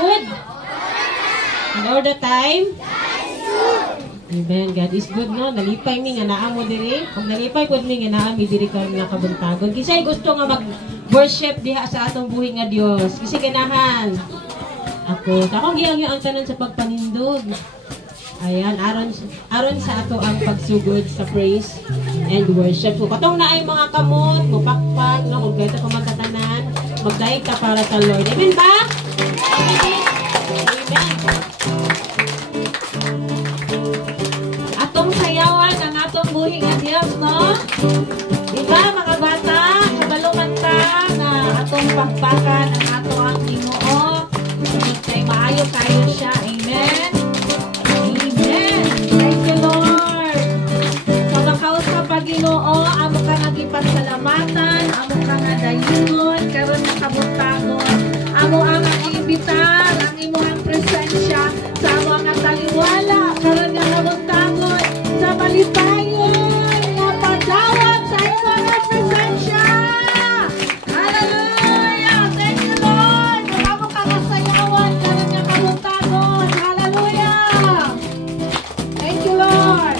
good? And all the time? Amen. God is good, no? Nalipay mi nga naa mo diri. Kung nalipay po mi nga naa mi diri karon nga kabuntagon. Kisay gusto nga mag-worship diha sa atong buhi nga Dios. Kasi ganahan. Ako, akong giyang ang tanan sa pagpanindog. Ayan, aron sa ato ang pagsugod sa praise and worship. So, katong na ay mga kamot, mupakpak, no? Kung gaito pa magkatanan, magdaig ka para sa Lord. Amen ba? Amen. Amen. Atong sayawan ang atong buhi nga Diyos, no? Diba, mga bata, kabaluman ta na atong pakpakan ang ato ang Ginoo. Kay maayo kayo siya. Amen. Ginoo, amo ka nga gipassalamatan, amo ka nga dayon, karon nga kabuntagon, amo ang ibitar, ang imong presensya sa amo nga taliwala, karon nga kabuntagon, sa malipayon, nga padawat sa imong presensya. Hallelujah! Thank you, Lord! Amo ka nga sayawan, karon nga kabuntagon. Hallelujah! Thank you, Lord!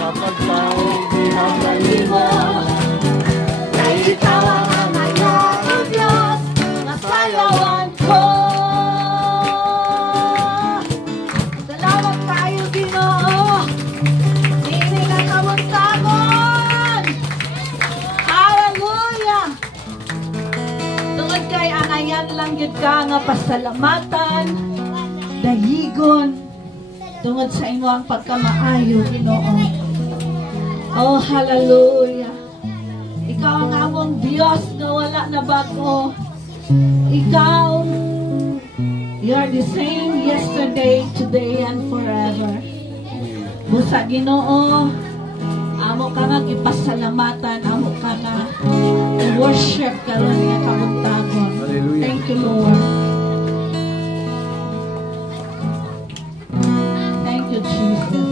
Sa pagkain, di hanggang kay angayan lang yun ka nga pasalamatan, dahigon, tungod sa imo ang pagkamaayo, Ginoo. Oh, hallelujah. Ikaw ang among Diyos na wala na bago. Ikaw, you are the same yesterday, today, and forever. Busa, Ginoo, amo ka nga ipasalamatan, amo ka nga worship karon nga kabuntagon. Thank you, Lord. Thank you, Jesus.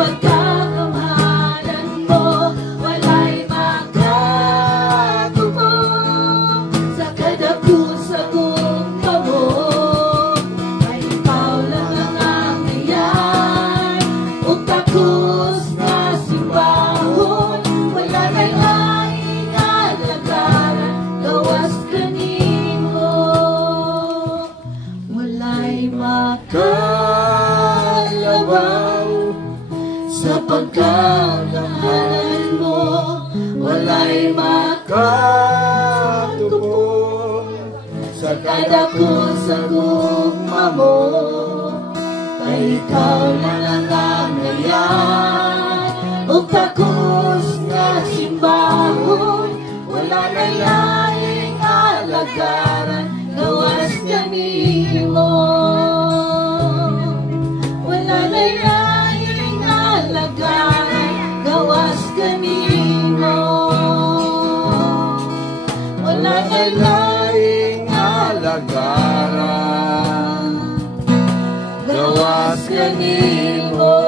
pagkakamahalan mo, walay makatubo sa kadakusagong kamo. Ay ikaw lang ang angyayan, o takos na simbahon, wala na laing alagaran, gawas kanimo. Walay makalabaw sa pagkamahalan mo, walay makatubo sa kadakusagong mo. Kay ikaw na lang ang nayan, o takos nga simbahon, wala na laing alagaran, gawas kanimo. Wala na laing alagaran, gawas kanimo. Wala na laing alagaran, gawas kanimo.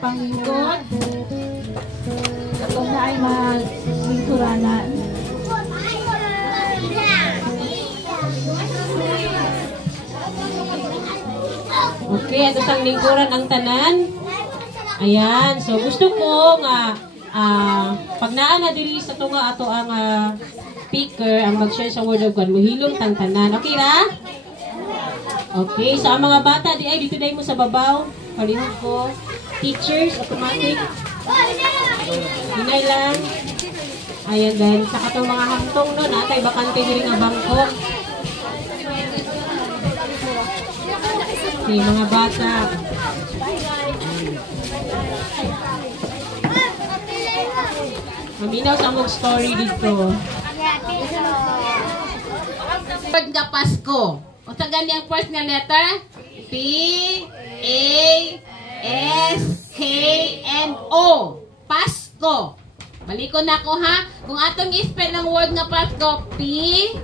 Panglingkod kapag na ay maglingkuranan. Okay, ito sang lingkuran ang tanan. Ayan, so gusto ko nga pag naa na diri sa tunga ato ang speaker ang mag-share sa word of God, muhilom tang tanan. Okay ra? Okay, sa mga bata di ay dito dai mo sa babaw. Palihog ko. Teachers, automatic. Hinay lang. Ayan din. Sa katong mga hangtong no, natay bakante diri nga bangko. Okay, mga bata. Maminaw sa among story dito. Word nga Pasko. O sa ganyang first nga letter? P, A, S-K-N-O. Pasko. Baliko na ko ha. Kung atong i-spell ng word nga Pasko, P-A-S-K-O.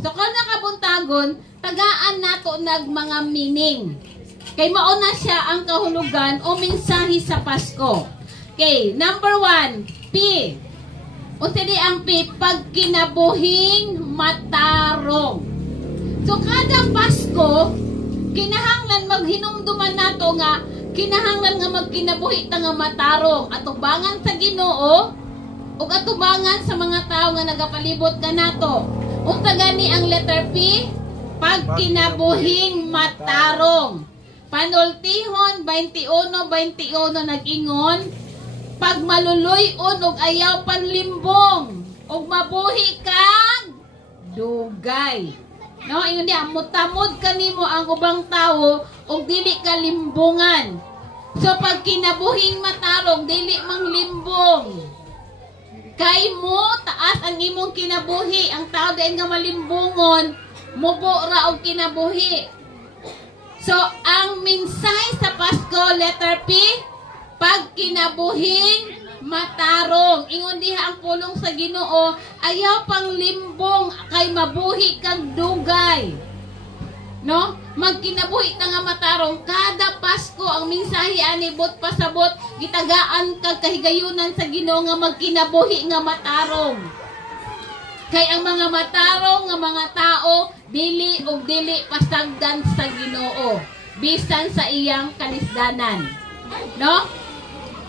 So kung nakabuntagon, tagaan nato nag mga meaning. Kay mauna siya ang kahulugan o mensahe sa Pasko. Okay, number 1, P. Unsa di ang P? Pagkinabuhing matarong. So, kada Pasko, kinahanglan maghinumduman nato nga, kinahanglan nga magkinabuhi ta nga matarong, atubangan sa Ginoo, o atubangan sa mga tao nga nagapalibot ka nato. Unsa gani ang letter P? Pagkinabuhing matarong. Panultihon 21:21 nag-ingon, pag maluluy-on og ayaw panlimbong, og mabuhi kang dugay. No, ingon diha, mutamod kanimo ang ubang tawo og dili ka limbungan. So pag kinabuhing matarong, dili manglimbong. Kay mo taas ang imong kinabuhi, ang tao din nga malimbungon, mubo ra og kinabuhi. So ang mensahe sa Pasko, letter P, pag kinabuhing matarong. Ingon diha ang pulong sa Ginoo, ayaw pang limbong kay mabuhi kang dugay. No? Magkinabuhi ta nga matarong. Kada Pasko ang mensahe ani bot pasabot, gitagaan kag kahigayunan sa Ginoo nga magkinabuhi nga matarong. Kay ang mga matarong nga mga tao dili og dili pasagdan sa Ginoo bisan sa iyang kanisdanan. No?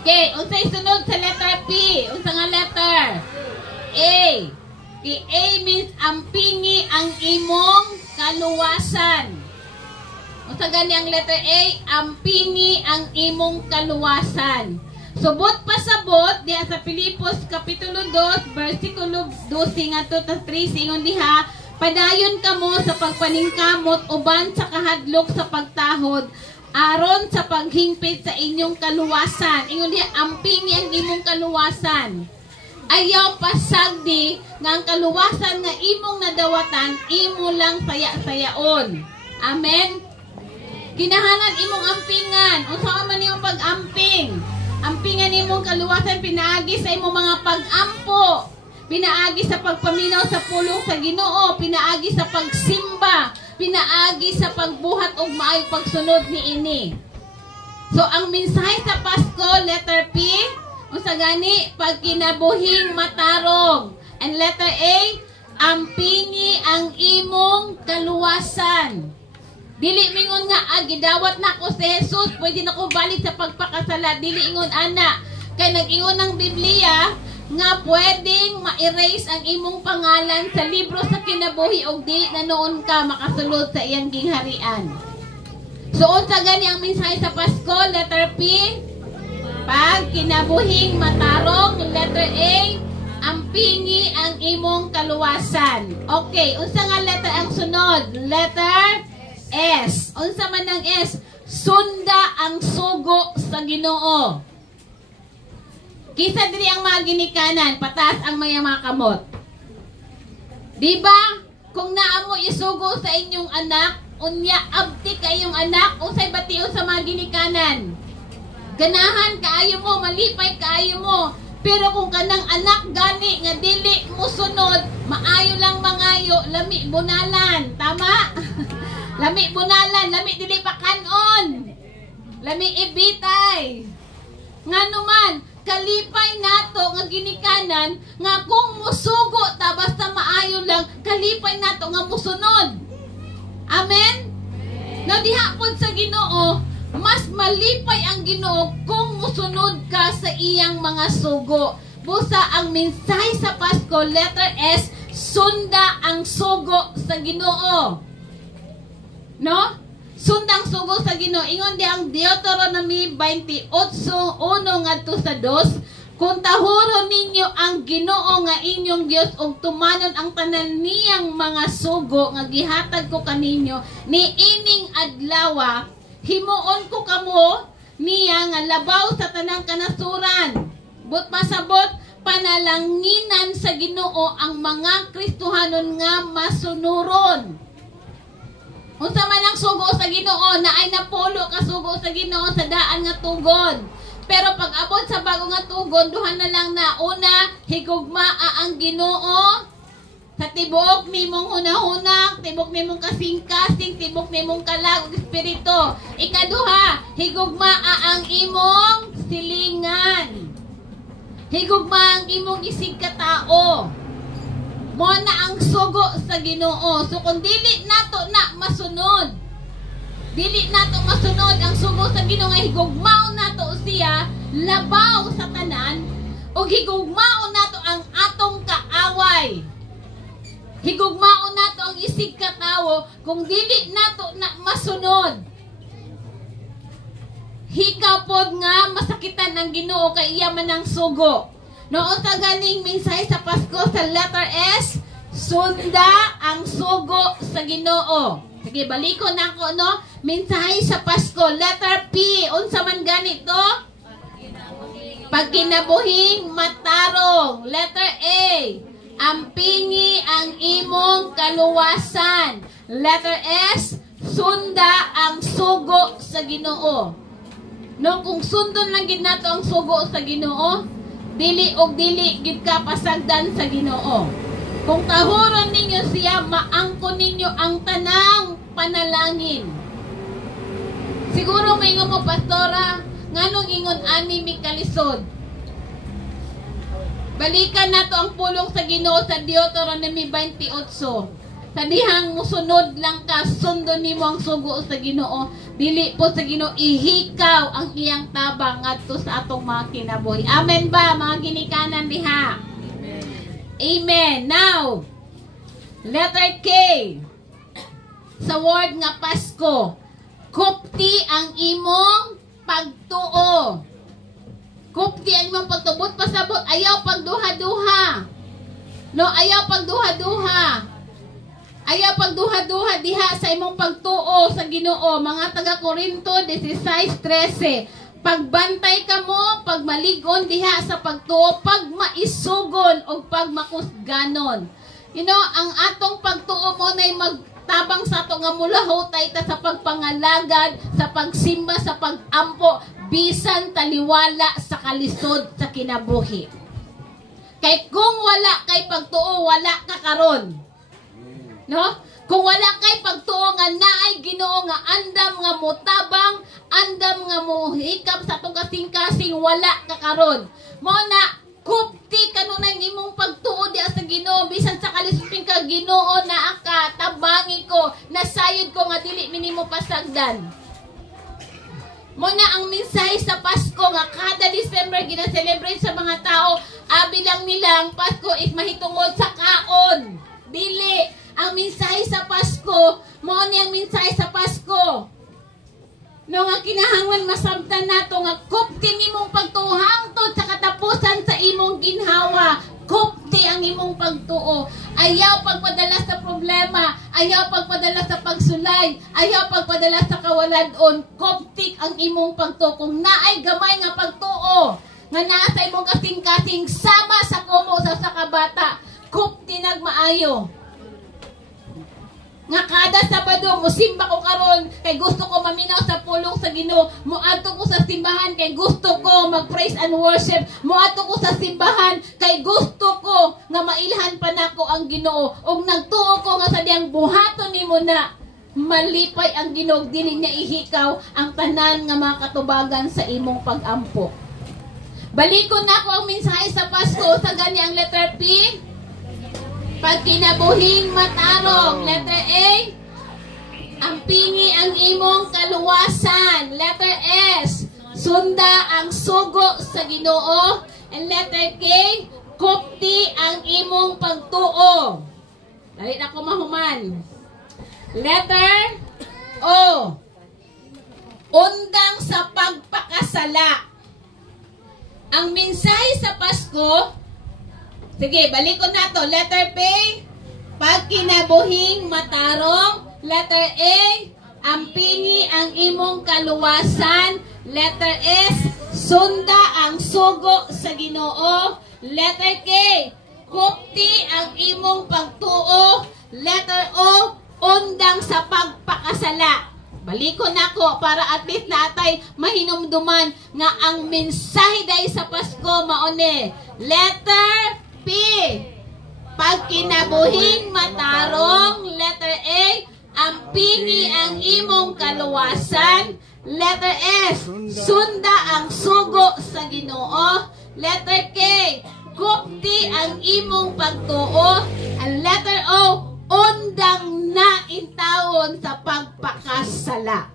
Okay, unsay sunod sa letter P? Unsa nga letter? A. The A means ampingi ang imong kaluwasan. Unsa gani ang letter A? Ampingi ang imong kaluwasan. Subot pasabot diha sa Pilipos kapitulo 2 bersikulo 12 ngadto ta 13 ingon diha, padayon kamo sa pagpaningkamot uban sa kahadlok sa pagtahod aron sa paghingpit sa inyong kaluwasan. Ingon diha, ampingi ang imong kaluwasan. Ayaw pasagdi nga ang kaluwasan nga imong nadawatan imo lang saya-sayaon. Amen. Kinahanglan imong ampingan. Unsa man imong pag-amping? Ampingan imong kaluwasan pinaagi sa imong mga pag-ampo. Pinaagi sa pagpaminaw sa pulong sa Ginoo, pinaagi sa pagsimba, pinaagi sa pagbuhat og maayong pagsunod niini. So ang mensahe sa Pasko, letter P, unsa gani? Pagkinabuhing matarong. And letter A, ampingi ang imong kaluwasan. Dili mingon nga gidawat na ko si Jesus, pwede na ko balik sa pagpakasala. Dili ingon ana. Kay nag-ingon ng Biblia nga pwedeng ma-erase ang imong pangalan sa libro sa kinabuhi og di na noon ka makasulod sa iyang gingharian. So unsa gani ang mensahe sa Pasko, letter P? Pag kinabuhing matarong, letter A, ampingi ang imong kaluwasan. Okay, unsa nga letter ang sunod? Letter S. Unsa man ang S? Sunda ang sugo sa Ginoo. Kisa diri ang mga ginikanan, pataas ang mga kamot. Diba? Kung naamo isugo sa inyong anak, unya abti kayong anak, unsay batiyon sa mga ginikanan. Ganahan kaayo mo, malipay kaayo mo. Pero kung kanang anak gani nga dili mo sunod, maayo lang mangayo, lami bunalan. Tama? Lami bunalan, lami dili pa kanon. Lami ibitay. Nganuman, kalipay nato nga ginikanan nga kung musugo ta basta maayo lang, kalipay nato nga musunod. Amen? No diha pod sa Ginoo, mas malipay ang Ginoo kung musunod ka sa iyang mga sugo. Busa ang mensahe sa Pasko, letter S, sunda ang sugo sa Ginoo. No? Sundang sugo sa Ginoo. Ingon di ang Deuteronomy 28:1 ngadto sa 2, kung tahuron ninyo ang Ginoo nga inyong Dios ug tumanon ang tanan niyang mga sugo nga gihatag ko kaninyo niining adlaw, himuon ko kamo niya nga labaw sa tanang kanasuran. But pasabot panalanginan sa Ginoo ang mga Kristohanon nga masunuron. Unsa man ang sugo sa Ginoo, na ay napulo ka sugo sa Ginoo sa daan nga tugon. Pero pag abot sa bago nga tugon, duha na lang na. Una, higugmaa ang Ginoo sa tibok nimong hunahuna, tibok nimong kasing-kasing, tibok nimong kalag ug espiritu. Ikaduha, higugmaa ang imong silingan. Higugma ang imong isig katao. Mo na ang sugo sa Ginoo. So kung dili nato na masunod, dili nato masunod ang sugo sa Ginoo nga higugmao nato siya, labaw sa tanan, o higugmao nato ang atong kaaway. Higugmao nato ang isig katawo kung dili nato na masunod. Hikapod nga masakitan ang Ginoo kay iya man ang sugo. Noon sa ganing mensahe sa Pasko sa letter S, sunda ang sugo sa Ginoo. Sige, balikon na ako, no? Mensahe sa Pasko, letter P. Unsa man ganito? Pagkinabuhing matarong. Letter A, ampingi ang imong kaluwasan. Letter S, sunda ang sugo sa Ginoo. No, kung sundon lang gid nato ang sugo sa Ginoo, dili og dili gid ka pasagdan sa Ginoo. Kung tahuron ninyo siya, maangkon ninyo ang tanang panalangin. Siguro may mo, pastora, nganong ingon ani mi kalisod. Balikan nato ang pulong sa Ginoo sa Deuteronomy 28. Sa dihang musunod lang ka, sundon nimo ang sugo sa Ginoo. Dili po sa Ginoo ihikaw ang iyang tabang ngadto sa atong mga kinabuhi. Amen ba, mga ginikanan diha? Amen. Amen. Now, letter K. Sa word nga Pasko, kupti ang imong pagtuo. Kupti ang imong pagtuo. Pasabot, ayaw pagduha-duha. No, ayaw pagduha-duha. Ayaw pagduha-duha diha sa imong pagtuo sa Ginoo. Mga taga-Korinto 16:13. Pagbantay ka mo, pagmaligon diha sa pagtuo, pagmaisugon o pagmakusganon. You know, ang atong pagtuo mo na tabang sa to nga mulahutay ta sa pagpangalagad, sa pagsimba, sa pagampo, bisan taliwala sa kalisod sa kinabuhi. Kay kung wala kay pagtuo, wala ka karon. No? Kung wala kay pagtuo nga naay Ginoo nga andam nga motabang, andam nga mohikap sa tong kasing-kasing, wala ka karon. Mo na kupti kanunay imong pagtuo di sa Ginoo, bisan sa kalisuping ka Ginoo na aka tabangi ko, nasayod ko nga dili minimo pasagdan. Mo na ang mensahe sa Pasko nga kada December gina-celebrate sa mga tao, abi lang nila ang Pasko is mahitungod sa kaon. Dili ang mensahe sa Pasko, mo ni ang mensahe sa Pasko. No nga kinahanglan masabtan nato nga kupti nimong pagtuhangtod sa katapusan sa imong ginhawa. Kupti ang imong pagtuo. Ayaw pagpadala sa problema, ayaw pagpadala sa pagsulay, ayaw pagpadala sa kawaladon. Kupti ang imong pagtuo. Kung naay gamay nga pagtuo, nga naa sa imong kasing-kasing sama sa kumo sa kabata, kupti nagmaayo. Nga kada Sabado, musimba ko karon kay gusto ko maminaw sa pulong sa Ginoo. Muadto ko sa simbahan kay gusto ko mag-praise and worship. Muadto ko sa simbahan kay gusto ko nga mailhan pa nako ang Ginoo. Og nagtuo ko nga sa diyang buhaton nimo na malipay ang Ginoo, dili niya ihikaw ang tanan nga mga katubagan sa imong pag-ampo. Balikon nako ang mensahe sa Pasko sa gani ang letter P. Pagkinabuhing matarong. Letter A, ampingi ang imong kaluwasan. Letter S, sunda ang sugo sa Ginoo. And letter K, kupti ang imong pagtuo. Dali na ko mahuman. Letter O, undang sa pagpakasala. Ang mensahe sa Pasko, sige, balikon na to. Letter P, pagkinabuhing matarong. Letter A, ampingi ang imong kaluwasan. Letter S, sunda ang sugo sa Ginoo. Letter K, kupti ang imong pagtuo. Letter O, undang sa pagpakasala. Balikon nako para at least natay mahinumduman nga ang mensahe dahil sa Pasko maone. Letter P, pagkinabuhing matarong. Letter A, ampingi ang imong kaluwasan. Letter S, sunda ang sugo sa Ginoo. Letter K, kupti ang imong pagtuo. And letter O, undang na intawon sa pagpakasala.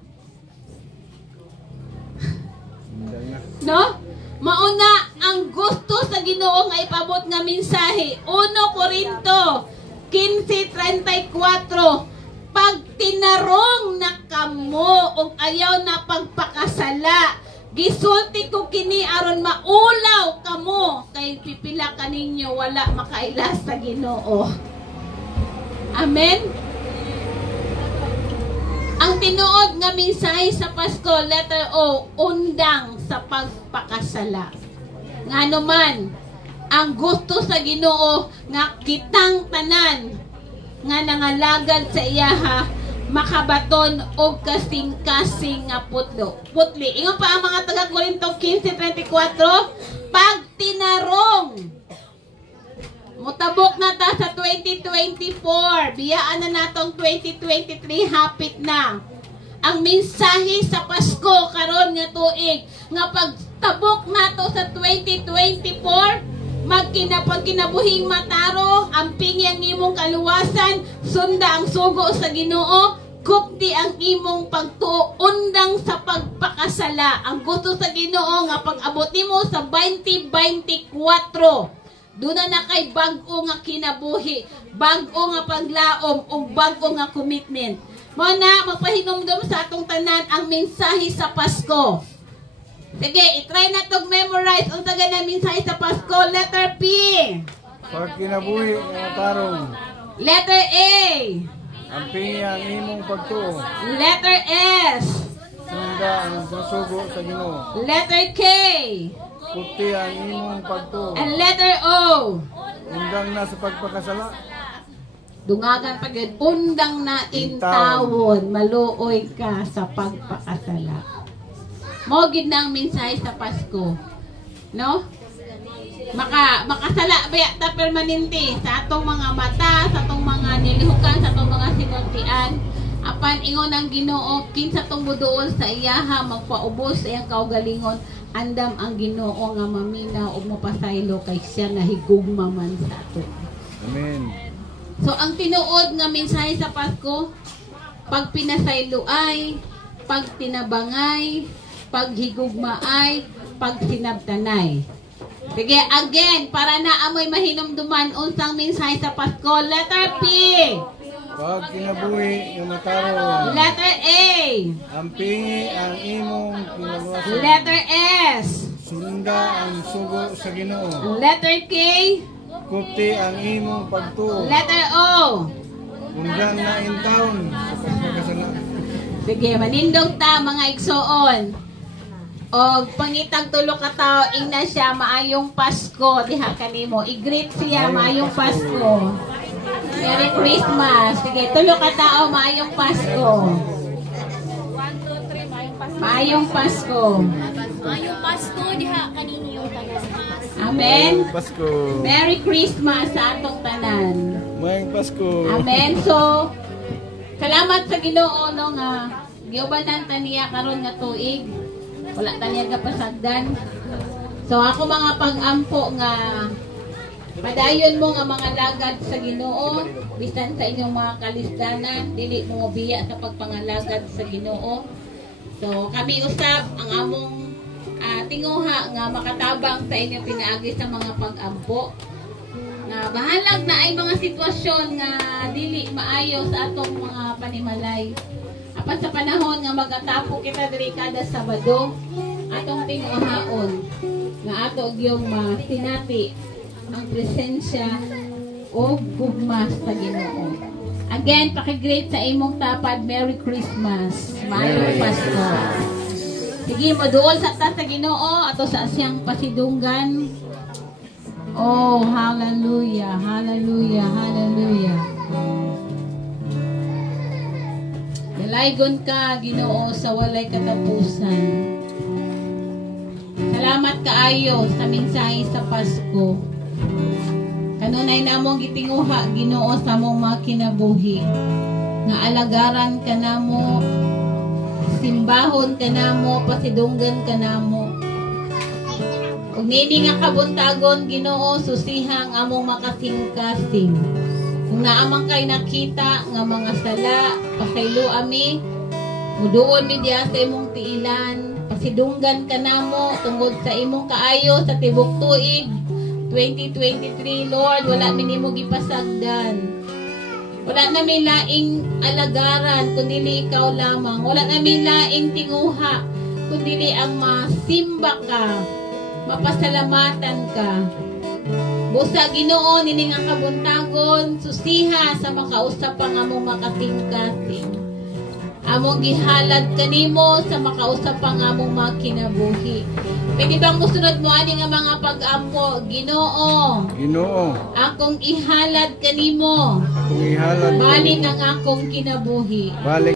No? Mauna ang gusto sa Ginoo nga ipabot nga mensahe. 1 Corinto 15:34, pag tinarong na kamo og ayaw na pagpakasala, gisulti ko kini aron maulaw kamo kay pipila kaninyo wala makailas sa Ginoo. Amen. Ang tinuod nga mensahe sa Pasko, letter O, undang sa pagpakasala. Ngano man, ang gusto sa Ginoo nga kitang tanan nga nangalagad sa iyaha makabaton og kasing-kasing nga putli. Ingon pa ang mga taga Corinto 15:34, pag tinarong mutabok na ta sa 2024. Biyaan na natong 2023 hapit na. Ang mensahe sa Pasko karon nga tuig nga pagtabok nato sa 2024, magkinabuhing matarong, ampingi ang imong kaluwasan, sunda ang sugo sa Ginoo, kupti ang imong pagtuo, undang sa pagpakasala. Ang gusto sa Ginoo nga pag-abot nimo sa 2024. Doon na kay bag-o nga kinabuhi, bag-o nga paglaom, o bag-o nga commitment. Muna, magpahinumdum sa atong tanan ang mensahe sa Pasko. Sige, itry na itong memorize. Ang taga na mensahe sa Pasko, letter P. Pagkinabuhi nga tarong. Letter A. Ampingi ang imong pagtuo. Letter S. Sunda ang sugo sa Ginoo. Letter K. Kupti ang imong pagtuo. And letter O. Undang na sa pagpakasala. Dungagan pag yun, undang na intawon, maluoy ka sa pagpakasala. Mogid na ang mensahe sa Pasko. No? Makasala ba ta permanente sa atong mga mata, sa atong mga nilihukan, sa atong mga sinultian. Apan ingon ang Ginoo, kinsa tong muduol sa iyaha magpaubos sa iyang kaugalingon, andam ang Ginoo nga maminaw ug mapasaylo kay siya nga higugma man sa ato. Amen. So ang tinuod nga mensahe sa Pasko, pag pinasayloay, pag tinabangay, pag higugmaay, pag sinabtanay. Sige, again, para na amoy mahinumduman unsang mensahe sa Pasko. Letter P. Pag kinabuhi nga makaron. Letter A. Ampingi ang imong kinabuhasan. Letter S. Sunda ang sugo sa Ginoo. Letter K. Kuti ang imong pagtuo. Letter O. Undang na intawon sa pagkakasala. Sige, manindog ta mga igsoon. O pangitag tulo ka tao, ingna siya maayong Pasko. Diha kanimo, i-greet siya maayong Pasko. Merry Christmas. Sige, tulo ka tao, maayong Pasko. 1, 2, 3, Maayong Pasko. Maayong Pasko, diha kanino yung Christmas. Amen. Pasko. Merry Christmas sa atong tanan. Mayang Pasko. Amen. So, salamat sa Ginoo no nga giubanan ta niya karon nga tuig. Wala ta niya kapasagdan. So ako mga pag-ampo nga padayon mo nga mga lagad sa Ginoo, bisan sa inyong mga kalisdanan, dili mo biya sa pagpangalagad sa Ginoo. So kami usab ang among tinguha nga makatabang sa inyo pinaagi sa mga pag-ampo. Na bahalag na ay mga sitwasyon nga dili maayo sa atong mga panimalay. Apan sa panahon nga magatapo kita diri kada Sabado, atong tinguhaon nga ato gyung masinati ang presensya o gugma sa Ginoo. Again, paki-greet sa imong tapad, Merry Christmas. Maayong Pasko. Sige, moduol sa ta sa Ginoo ato sa siyang pasidunggan. Oh, hallelujah, hallelujah, hallelujah. Dalaygon ka, Ginoo, sa walay katapusan. Salamat kaayo sa mensahe sa Pasko. Kanunay namong gitinguha, Ginoo, sa mong mga kinabuhi. Nga alagaran ka namo, simbahon ka namo, pasidunggan ka namo. Ug nini nga kabuntagon, Ginoo, susihang among makasing-kasing. Kung naamang kay nakita nga mga sala, pasaylo ami, muduon mi diya sa imong tiilan, pasidunggan ka namo tungod sa imong kaayo sa tibok tuig 2023, Lord, wala mi nimo gipasagdan. Wala na mi laing alagaran kundi ikaw lamang. Wala na mi laing tinguha kundi ang masimba ka, mapasalamatan ka. Busa Ginoo nini nga kabuntagon, susiha sa makausap ang among makasing-kasing. Among gihalad kanimo sa makausap ang among mga kinabuhi. Pwede bang musunod mo ani nga mga pag-ampo, Ginoo? Ginoo. Akong ihalad kanimo. Kung ihalad. Balik ang akong kinabuhi. Balik.